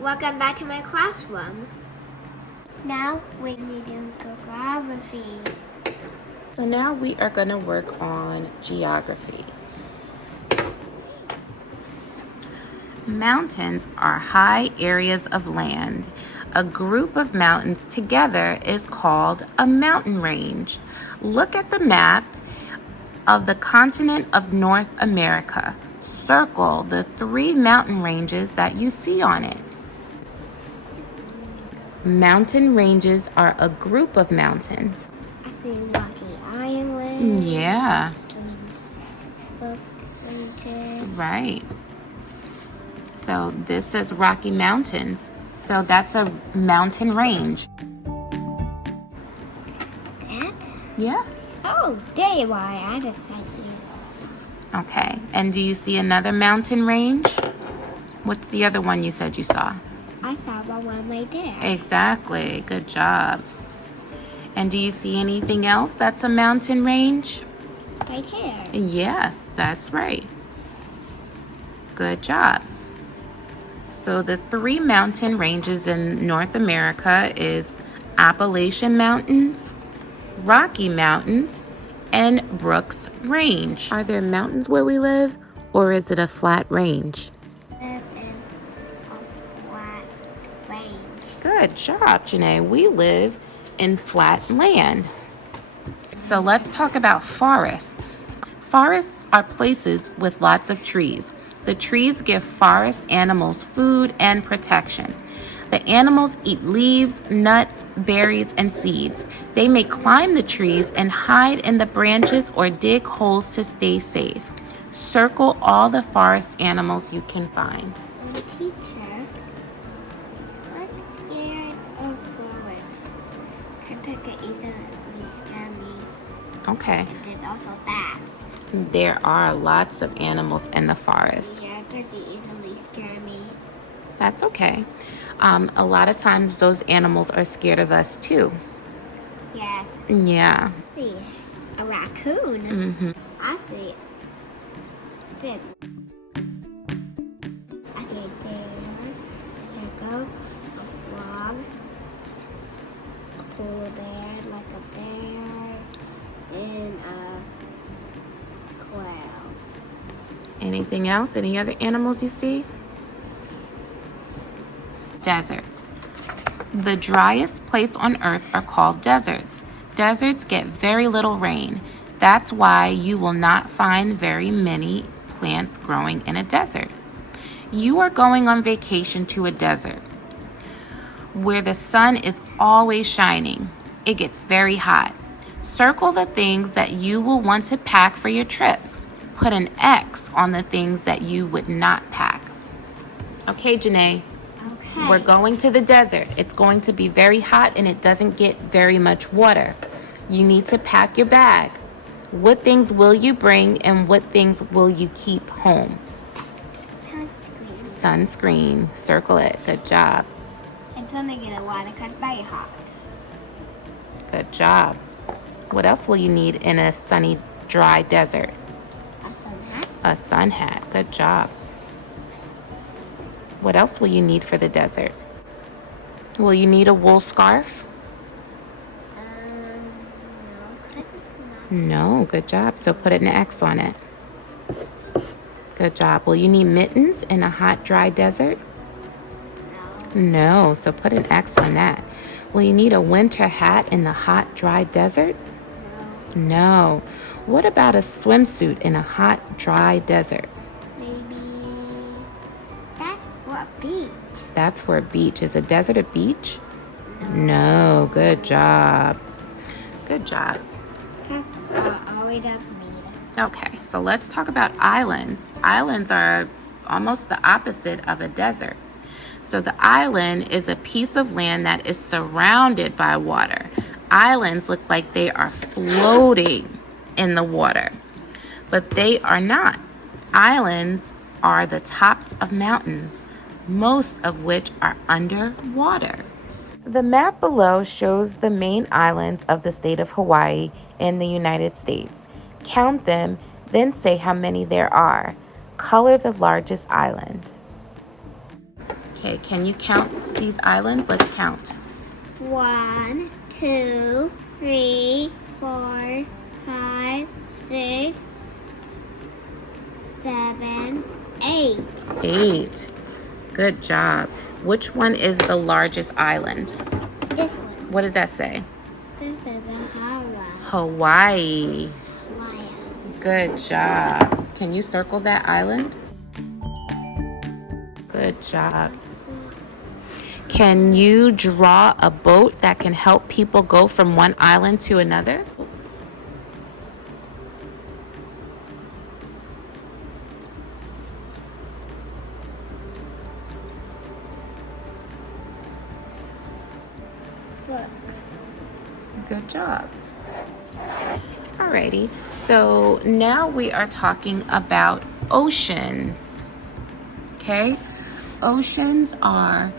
Welcome back to my classroom. Now we need geography. So now we are going to work on geography. Mountains are high areas of land. A group of mountains together is called a mountain range. Look at the map of the continent of North America. Circle the 3 mountain ranges that you see on it. Mountain ranges are a group of mountains. I see Rocky Island. Yeah. Ranges. Right. So this is Rocky Mountains. So that's a mountain range. That? Yeah. Oh, there you are. I just said you. Okay. And do you see another mountain range? What's the other one you said you saw? I saw one right there. Exactly. Good job. And do you see anything else that's a mountain range? Right here. Yes, that's right. Good job. So the 3 mountain ranges in North America is Appalachian Mountains, Rocky Mountains, and Brooks Range. Are there mountains where we live, or is it a flat range? Live in a flat range. Good job, Janae. We live in flat land. So let's talk about forests. Forests are places with lots of trees. The trees give forest animals food and protection. The animals eat leaves, nuts, berries, and seeds. They may climb the trees and hide in the branches or dig holes to stay safe. Circle all the forest animals you can find. Teacher, I'm scared of forests. Kentucky easily scare me. Okay. And there's also bats. There are lots of animals in the forest. Yeah, they easily scare me. That's okay. A lot of times those animals are scared of us too. Yes. Yeah. I see a raccoon. Mm-hmm. I see this. I see a deer, a circle, a frog, a polar bear, like a bear, and a squirrel. Anything else? Any other animals you see? Deserts. The driest place on earth are called deserts. Deserts get very little rain. That's why you will not find very many plants growing in a desert. You are going on vacation to a desert where the sun is always shining. It gets very hot. Circle the things that you will want to pack for your trip. Put an X on the things that you would not pack. Okay, Janae. Okay. We're going to the desert. It's going to be very hot and it doesn't get very much water. You need to pack your bag. What things will you bring and what things will you keep home? Sunscreen. Sunscreen. Circle it. Good job. And let me get a water because it's very hot. Good job. What else will you need in a sunny, dry desert? A sun hat. A sun hat. Good job. What else will you need for the desert? Will you need a wool scarf? No, because it's not. No. Good job. So put an X on it. Good job. Will you need mittens in a hot, dry desert? No. No. So put an X on that. Will you need a winter hat in the hot, dry desert? No. No. What about a swimsuit in a hot, dry desert? Maybe that's for a beach. That's for a beach. Is a desert a beach? No. Good job. Good job. That's all we just need. Okay, so let's talk about islands. Islands are almost the opposite of a desert. So the island is a piece of land that is surrounded by water. Islands look like they are floating in the water, but they are not. Islands are the tops of mountains, most of which are underwater. The map below shows the main islands of the state of Hawaii in the United States. Count them, then say how many there are. Color the largest island. Okay, can you count these islands? Let's count. 1, 2, 3, 4, 5, 6, 7, 8. 8. Good job. Which one is the largest island? This one. What does that say? This is a Hawaii. Hawaii. Good job. Can you circle that island? Good job. Can you draw a boat that can help people go from one island to another? Good job. Alrighty, so now we are talking about oceans. Okay, oceans are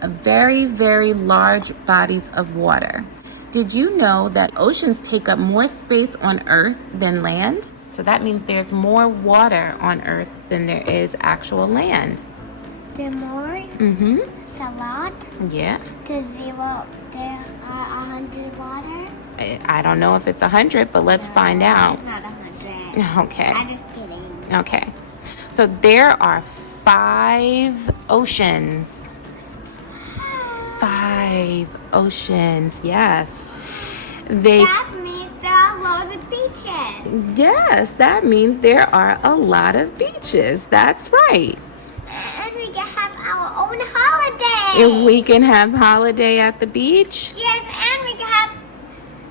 very, very large bodies of water. Did you know that oceans take up more space on Earth than land? So that means there's more water on Earth than there is actual land. The more? Mm-hmm. A lot? Yeah. To 0, there are 100 water? I don't know if it's 100, but let's find out. It's not 100. Okay. I'm just kidding. Okay. So there are 5 oceans. 5 oceans, yes. That means there are loads of beaches. Yes, that means there are a lot of beaches. That's right. And we can have our own holiday. If we can have holiday at the beach. Yes, and we can have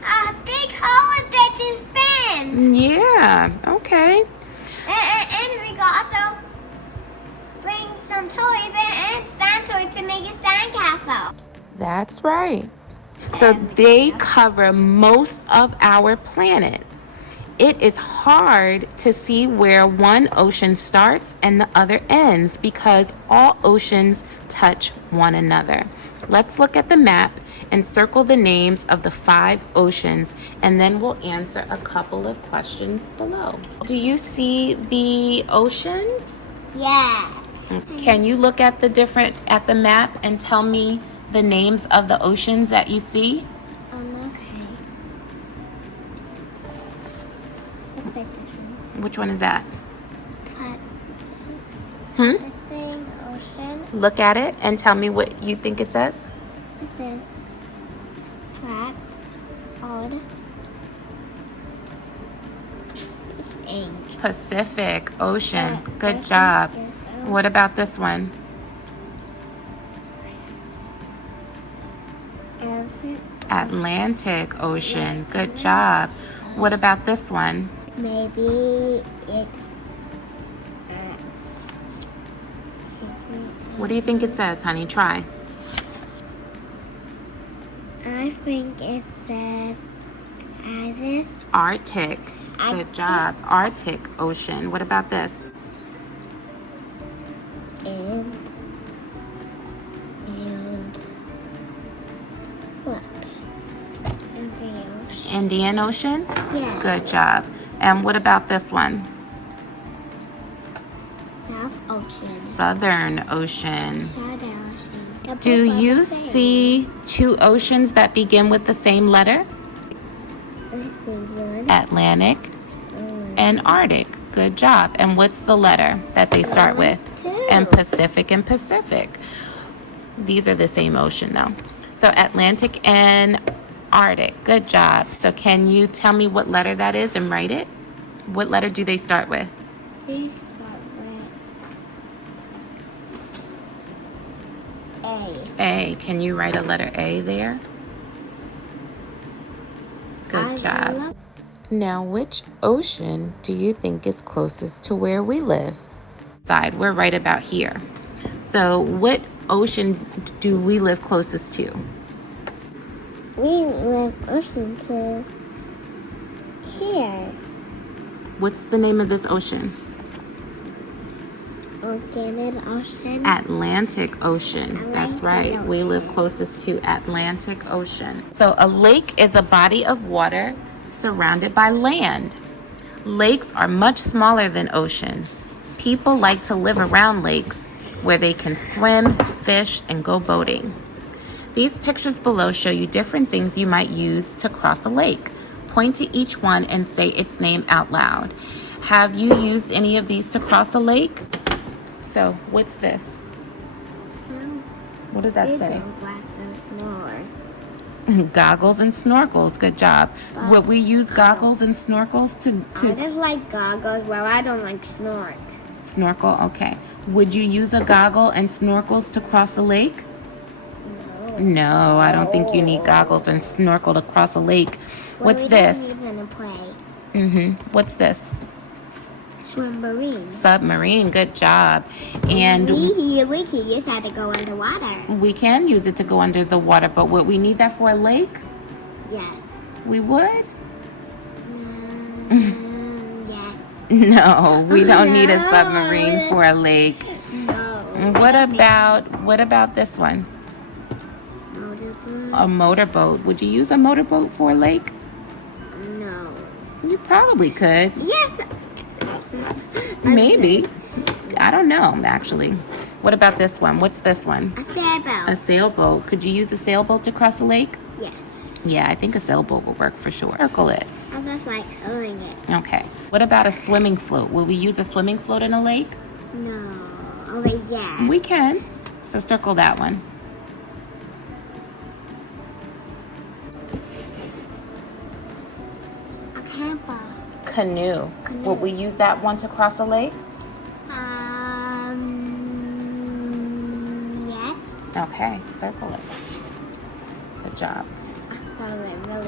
a big holiday to spend. Yeah, okay. And we can also bring some toys and sand toys to make a sandcastle. That's right. So they cover most of our planet. It is hard to see where one ocean starts and the other ends because all oceans touch one another. Let's look at the map and circle the names of the 5 oceans, and then we'll answer a couple of questions below. Do you see the oceans? Yeah. Can you look at the map and tell me the names of the oceans that you see? Okay. Let's take this one. Which one is that? The same ocean. Look at it and tell me what you think it says. It says flat, odd, ink. Pacific Ocean. Good Ocean, job. yes, What about this one? Atlantic Ocean. Good job. What about this one? Maybe it's What do you think it says, honey? Try. I think it says Iris. Arctic. Good job. Arctic Ocean. What about this? And look. Indian Ocean? Yeah. Good job. And what about this one? South Ocean. Southern Ocean. Southern Ocean. Do you see 2 oceans that begin with the same letter? Atlantic and Arctic. Good job. And what's the letter that they start with? And Pacific and Pacific. These are the same ocean though. So Atlantic and Arctic. Good job. So can you tell me what letter that is and write it? What letter do they start with? They start with A. A. Can you write a letter A there? Good job. Now, which ocean do you think is closest to where we live? We're right about here. So what ocean do we live closest to? We live ocean to here. What's the name of this ocean? Atlantic Ocean. Atlantic Ocean. That's right. We live closest to Atlantic Ocean. So a lake is a body of water surrounded by land. Lakes are much smaller than oceans. People like to live around lakes where they can swim, fish, and go boating. These pictures below show you different things you might use to cross a lake. Point to each one and say its name out loud. Have you used any of these to cross a lake? So, what's this? What does that say? Goggles and snorkels. Good job. Would we use goggles and snorkels to I just like goggles. Well, I don't like snort. Snorkel? Okay. Would you use a goggle and snorkels to cross a lake? No, I don't think you need goggles and snorkel to cross a lake. What's this? Don't even play. What's this? Submarine. Submarine. Good job. And we can use that to go underwater. we can use it to go under the water, but would we need that for a lake? Yes. We would? Yes. No, we don't need a submarine for a lake. No. What about this one? Motorboat. A motorboat. Would you use a motorboat for a lake? No. You probably could. Yes. Maybe. I don't know, actually. What about this one? What's this one? A sailboat. A sailboat. Could you use a sailboat to cross a lake? Yes. Yeah, I think a sailboat would work for sure. Circle it. I just like holding it. Okay. What about a swimming float? Will we use a swimming float in a lake? No. Okay, yes. We can. So circle that one. A camper. Canoe. Would we use that one to cross a lake? Yes. Okay, circle it. Good job. I found it really